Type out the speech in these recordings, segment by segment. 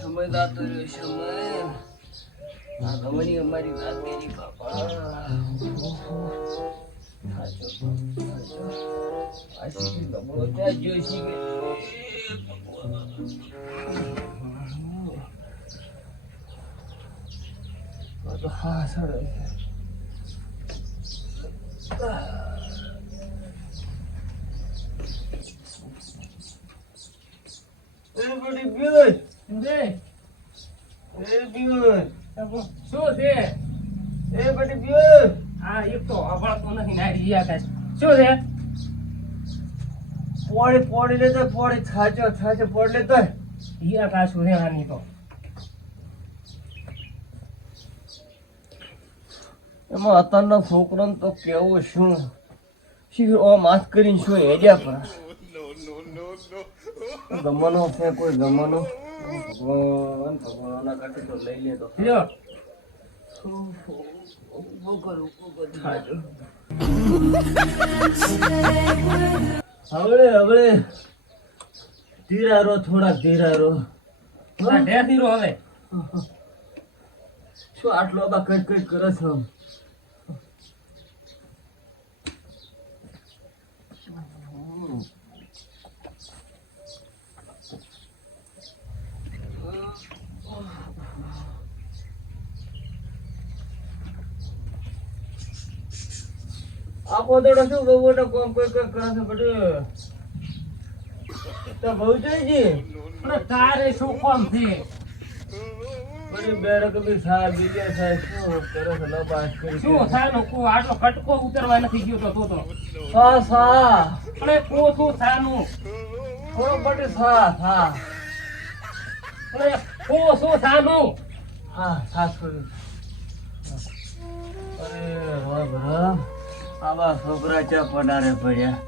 સમય દાતો રહ્યો સમય આ ગમણી અમારી વાત કરી બાપા આશી ગમણો ત્યાં જોઈશી કે તો હા sir Everybody good. Hey, Very good. શું છે? Everybody good. આ એક તો અવાજ તો નથી નાડી ગયા કાંઈ. શું છે? પોડી લેતો પોડી થાચો પોડી લેતો હિયા કાશું છે આની તો. એમાં અત્યારનો છોકરાને તો કેવું શું શી ઓમ હાથ કરીને શું હેડ્યા પર ગમવાનો છે કોઈ ગમવાનો ભગવાનના કાંઠે તો લઈ લેતો લ્યો. હવે ધીરારો થોડા ધીરારો આ ઢેસીરો હવે. શું આટલો બા કટ કરે છે આખો દડો શું બહુ મોટો કોમ કોઈ કરે છે બધું તો બહુ જોઈજી પણ તારે શું કામ છે? બધી બેરક બી સાહેબ બીજે સાહેબ શું કરે છે લબાસ કરી શું થાનું કો આટલો કટકો ઉતરવા નથી ગયો તો સા પણ એ કો શું થાનું? થોડો બટે સા પણ એ કો શું થાનું? સા થોડું અરે વાહ આવા છોકરા ચા પડારે પડ્યા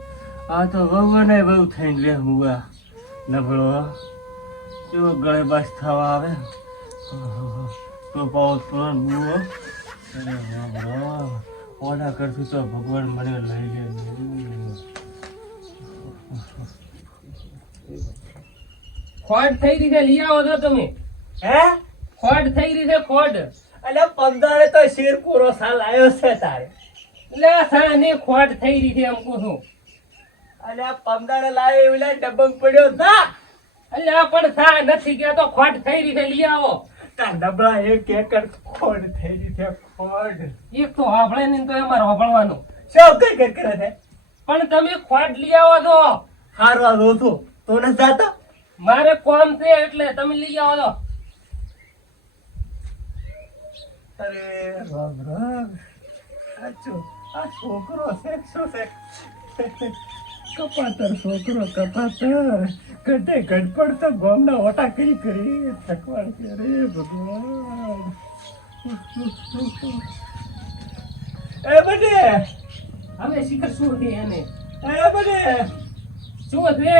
આ તો બહુ ને બહુ થઈને લે હુઆ નબળો કેવો ગળે બાસ થવા આવે તો પાઉત પણ હુઓ અરે વાહ ઓના કરશું તો ભગવાન મને લઈ લે ખોડ થઈ રહી છે લઈ આવો છો તમે. હે ખોડ થઈ રહી છે ખોડ. અલ્યા 15 તો શેર પૂરો સાલ આવ્યો છે તારે એટલે સાને ખોડ થઈ રહી છે એમ કહું છું. અલ્યા 15 લાવે એવલા ડબંગ પડ્યો ના અલ્યા પણ સા નથી ગયા તો ખોટ થઈ રહી છે લઈ આવો. તાર ડબલા એક એકર ખોડ થઈ રહી છે ખોડ એક તો હોભળે નહીં તો અમારે હોભળવાનું. શું કઈ કરે છે પણ તમે ખોટ લઈ આવો છો. હારવા દો તો ન જાતો મારે કોમ છે એટલે તમે લઈ આવો છો. અરે રામ રામ સાચું આ છોકરો છે શું છે કપાતર છોકરો કપાતર ઘટે ઘટપડ તો ગોમના ઓટા કરી થકવાડ છે અરે ભગવાન એ બને હવે શિખર શું છે એને? એ બને શું છે?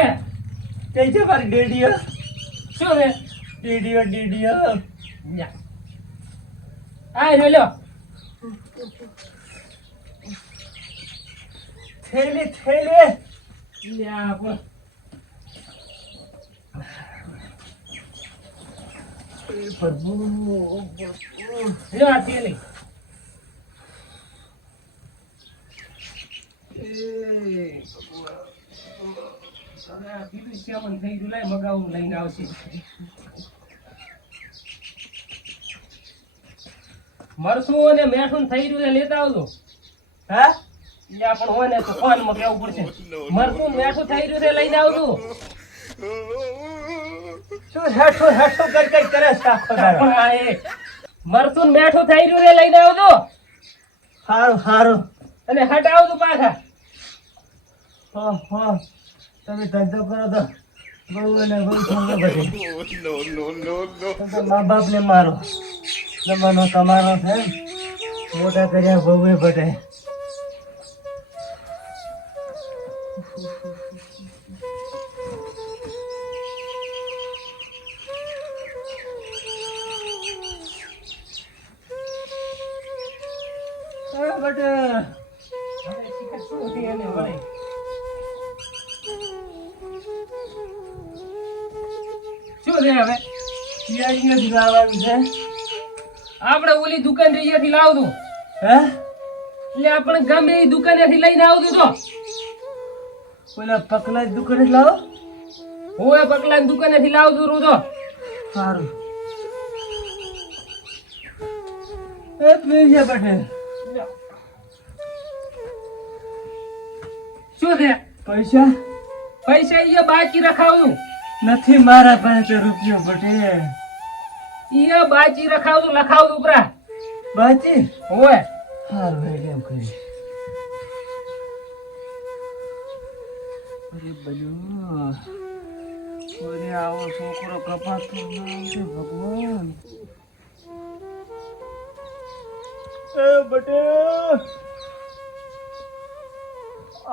કઈ છે મારી ડેડીઓ શું છે? ડીડીઓ આ લ્યો થેલી લ્યા પણ પ્રભુ લ્યો આ થેલી. બીજું સેવન થઈ ગયું લાય મગાવું લઈને આવશે. મરસું અને મેઠું થઈ રહ્યું છે લેતા આવજો. હા લ્યા પણ હોય ને તો ફોનમાં કેવું પડશે. મરસું ને મેઠું થઈ રહ્યું છે લઈને આવજો. શું હેઠું કઈ કરે છે આખો દાડો? પણ આ એ મરસું ને મેઠું થઈ રહ્યું છે લઈને આવજો. હારું અને હટ આવજો પાછા. તમે ધંધો કરો તો બહુ અને બહુ થંગો બધી મા બાપ ને મારો જમાનો તમારો છે મોટા કર્યા બહુ બધે બટ હવે શિખર શું છે એને વળે. શું છે હવે? પિયાજી નથી લાવવાનું છે. આપણે ઓલી દુકાન થી લાવતું. હે? એટલે આપણે ગમે એ દુકાનેથી લઈને આવતું તો. પેલા પકલા દુકાને જ લાવો. હું એ પગલાની દુકાનેથી લાવતું રૂ તો. સારું. એ પૈસા બટે. શું છે? પૈસા પૈસા એ બાકી રખાવતું. નથી મારા પાસે તો રૂપિયો બટે. એ બાકી રખાવતું લખાવતું ઉપરા. બાચી હોય. હારું ભાઈ એમ કરી. અરે બલ્યો ઓરે આવો છોકરો કપાતો ના છે ભગવાન. એ બટે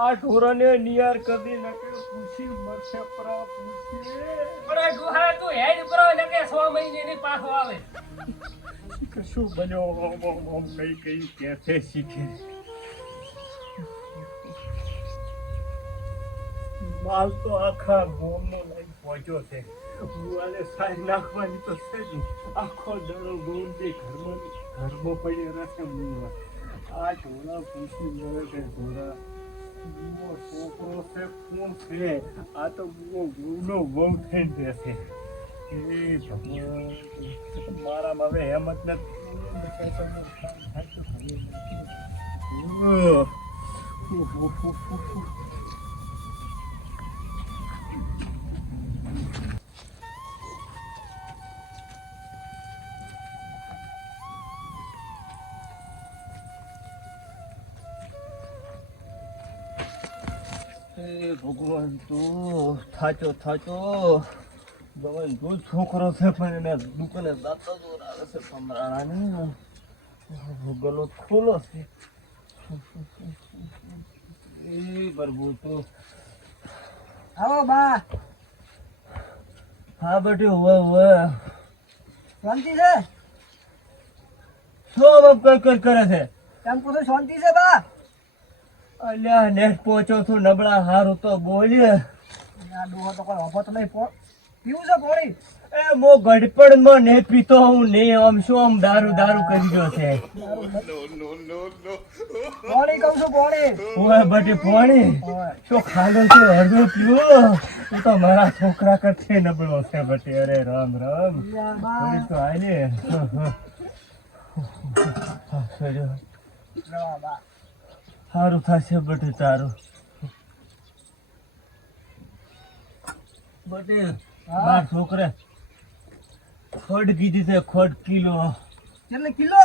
આ ઢોરાને નિયાર કરી નાખે. પૂછી મરશે પરા પૂછી. પણ આ ડોહા તું હેડ ઉપર ને કે 6 મહિને ની પાછો આવે. કશું બન્યો ઓમ કઈ કઈ કેસે શીખે. માલ તો આખા ગોમનો લઈને પહોંચ્યો છે. હું સારી નાખવાની તો છે જ. આખો દડો ગોમ જે ઘરમાં પડી રહેશે. આ ઢોરા પૂછી મળે છે. ઢોરા છોકરો છે કોણ છે? આ તો ગુનો બહુ થઈને રહેશે. એ ભગવાન મારામાં હવે હેમત નથી. ભગવાન તો થાચો ભગવાન જો છોકરો છે પણ એને દુકાને દાતા જોર આવે છે. કમરાણાને ગલો ખોલો છે. એ બરબુ તો આવો બા. હા બેટી હવે શાંતિ છે? શું કઈ કઈ કરે છે? એમ પૂછો શાંતિ છે બા? અલ્યા નેટ પહોંચો છું નબળા. હારું તો બોલીએ. આ ડોહો તો કોઈ વાપો તો નહીં. પીવું છે પાણી? એ મો ગડપડમાં ને પીતો હું ને આમ શું આમ દારૂ કરી ગયો છે. પાણી કહું છું પાણી. ઓય બટી પાણી શું ખાધો છે? હળવો પીવો. એ તો મારા છોકરા કરશે નબળો છે બટી. અરે રામ રામ. બા તો આને બા સારું થશે બટી તારું. બટી મારા છોકરે ખોડ કીધી છે. ખોડ કિલો. એટલે કિલો?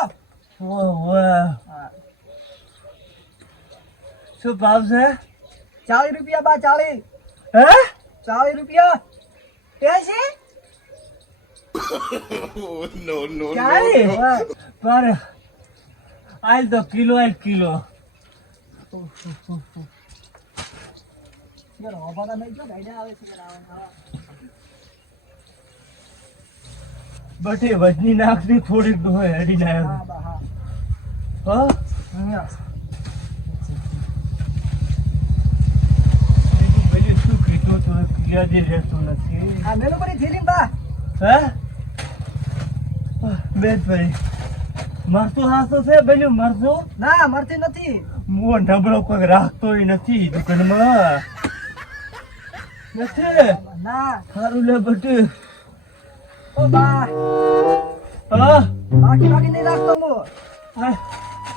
શું ભાવ છે? 40 રૂપિયા બા. 40 હે 40 રૂપિયા. કેસી No. પર આલ તો કિલો યાર ઓભાતા નહીં જો ગાઈડા આવે છે યાર. બટી વજની નાખતી થોડીક ડોહે હેડી ના હા બા હા. હા પેલી શું કીધું તું યાદ રહેતું નથી. આ મેલો પડી થેલી બા. હે બેન ભાઈ મરતું હાસો છે બેન? મરતું ના મરતી નથી. મો ઢબળો કોઈ રાખતોય નથી દુકાનમાં. નથી ના સારું લે બટી. ઓ બા હા બાકી નહીં રાખતો હું.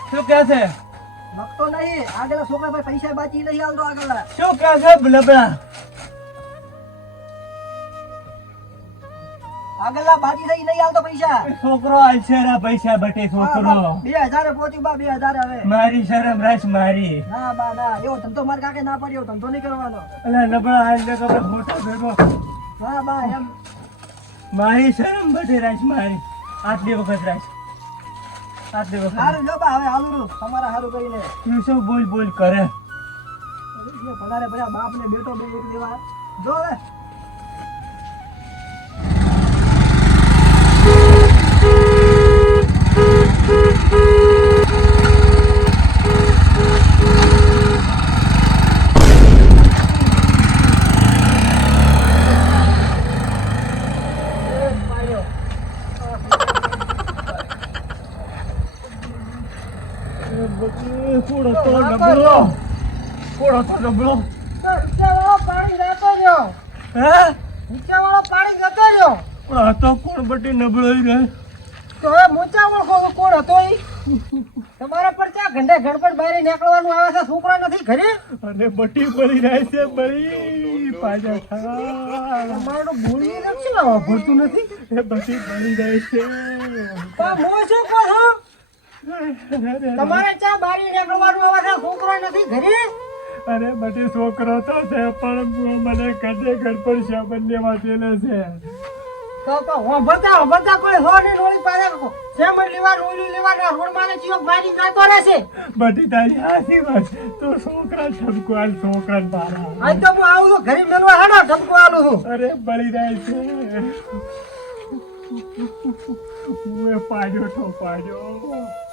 શું કે છે? નખતો નહીં. આગલા છોકરા ભાઈ પૈસા બાકી નહીં આલતો. આગલા શું કે છે લબડા? આગલા બાકી નહીં આલતો પૈસા. છોકરો આલશેરા પૈસા બટે છોકરો. 2000 પહોંચ્યું બા. 2000 હવે. મારી શરમ રાખ મારી. ના બા ના. એવો ધંધો મારા કાકે ના પડ્યો. ધંધો નહીં કરવાનો. અલા નબળા હાલ ને ખબર મોટો ભેગો. હા બા એમ. મારી શરમ બટે રાખ મારી. આટલી વખત રાખ. આટલી વખત સારું લો બા. હવે હાલું રૂ તમારા હારું કરીને. તું શું બોલ કરે? વધારે પડ્યા બાપ ને બેટો બે એક દેવા જો હવે. કરો તો નબળો ઊંચાવાળો પાણી જતો રહ્યો હે ઊંચાવાળો પાણી જતો રહ્યો પણ આ તો કોણ બટી નબળો રહે તો હવે મોચા ઓળખો તો કોણ હતો ઈ તમારા પર ક્યાં ઘંટે ગણપત બહાર નીકળવાનું આવે છે છોકરા નથી ઘરે અરે બટી પડી જાય છે બળી પાછા થા તમારો ભૂલી નથી આવા ભરતું નથી એ બટી પડી જાય છે પણ હું શું કહું છું તમારે ક્યાં બહાર નીકળવાનું આવે છે છોકરા નથી ઘરે અરે બટી છોકરો તો છે પણ મને કદે ગણપત સાબન્ય વાંચેલો છે તો હોભરતા કોઈ હો ને રોડી પાડે શેમણ લેવા રોલી લેવા રોડ માને ચિયોક બારી જાતો રહેશે બટી તારી આખી વાત તો છોકરા ઠપકો આલ છોકરા બારા આજ તો હું આવું તો ઘરે મેલવા હેડો ઠપકો આલું છું અરે બળી જાય છે હું પાડ્યો ઠોપાડ્યો